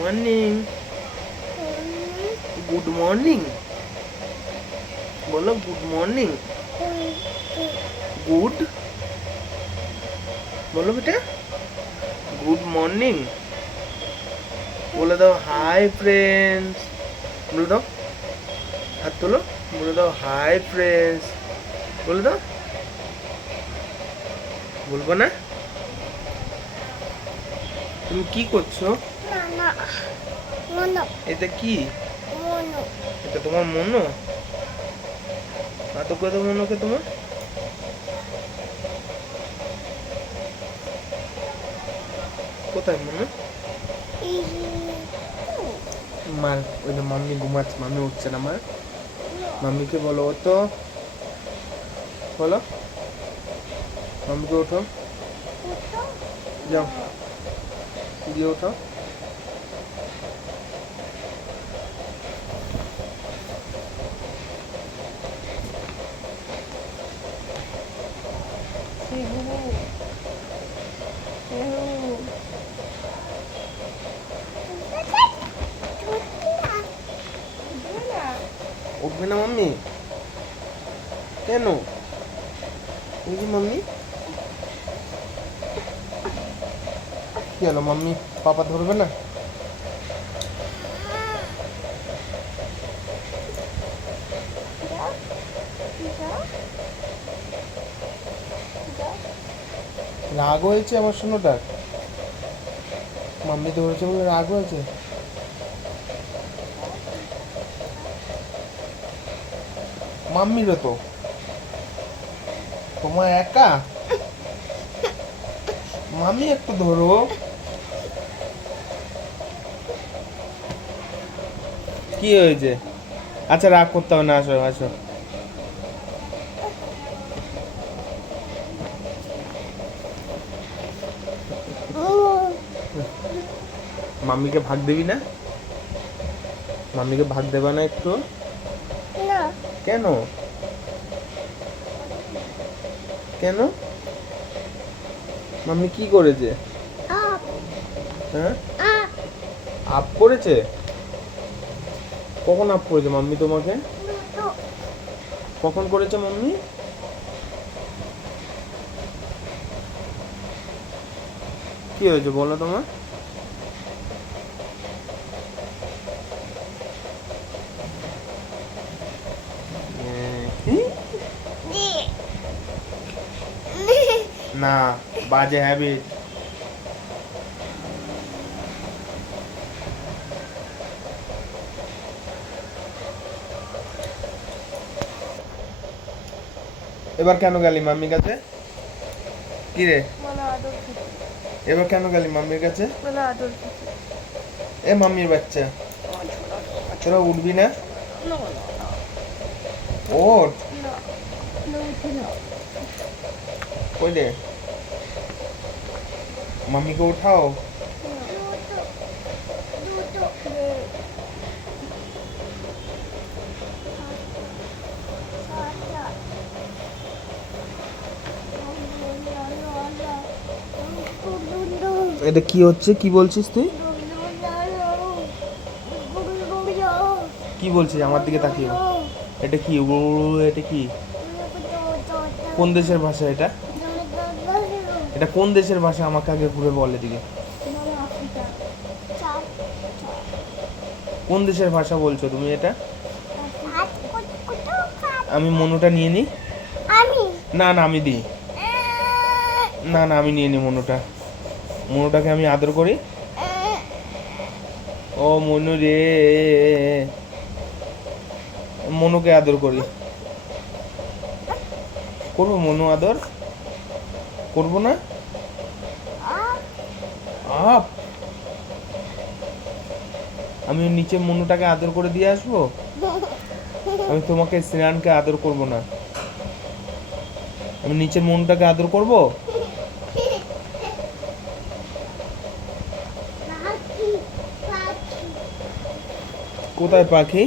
Morning. Good morning বলো, good morning. Good বলো বেটা, গুড মর্নিং। বলে দাও হাই ফ্রেন্ডস। বলে দাও, হাত তোলো, বলে দাও হাই ফ্রেন্ডস। বলে দাও। বলবো না? তুমি কি করছো? এটা কি? এটা তোমার মনো? তো কত মনোকে তোমার? কোথায় মনো? মার ওই যে মাম্মি ঘুমাচ্ছে, মাম্মি উঠছে না। মার মাম্মিকে বলো, ও তো বলো, মাম্মিকে ওঠো, যাও গিয়ে ওঠো। উঠবে না মাম্মি? কেন? ওই যে মাম্মি, কি হলো মাম্মি? পাপা ধরবে না? রাগ হয়েছে আমার সোনাটার? মাম্মি ধরেছে বলে রাগ হয়েছে? মাম্মিরও তো, তোমার একা? মাম্মি একটু ধরো। কি হয়েছে? আচ্ছা রাগ করতে হবে না, আসো আসো। মাম্মিকে ভাগ দিবি না? মাম্মিকে ভাগ দেবা না একটু? কেন? কেন? মাম্মি কি করেছে? হ্যাঁ, আপ করেছে? কখন আপ করেছে মাম্মি তোমাকে? কখন করেছে মাম্মি? কি হয়েছে বলো তোমার? না, বাজে হ্যাবিট। এবার কেন গেলি মাম্মির কাছে? কি রে, এবার কেন গেলি মাম্মির কাছে? এ মাম্মির বাচ্চা, তোরা উঠবি না? ওঠ। কই রে, মাম্মিকে উঠাও। এটা কি হচ্ছে? কি বলছিস তুই? কি বলছিস আমার দিকে তাকিয়ে? এটা কি? এটা কি? কোন দেশের ভাষা এটা? এটা কোন দেশের ভাষা আমাকে আগে ঘুরে বল এদিকে। কোন দেশের ভাষা বলছো তুমি এটা? আমি মনুটা নিয়ে নিই। না না আমি দিই। না না আমি নিয়ে নিই মনুটা। মনুটাকে আমি আদর করি। ও মনু রে, মনুকে আদর করি। করবো মনু আদর? করবো না? আপ আমি নিচে মনুটাকে আদর করে দিয়ে আসবো? আমি তোমাকে স্নেহানকে আদর করব না, আমি নিচের মনুটাকে আদর করব? কোথায় পাখি?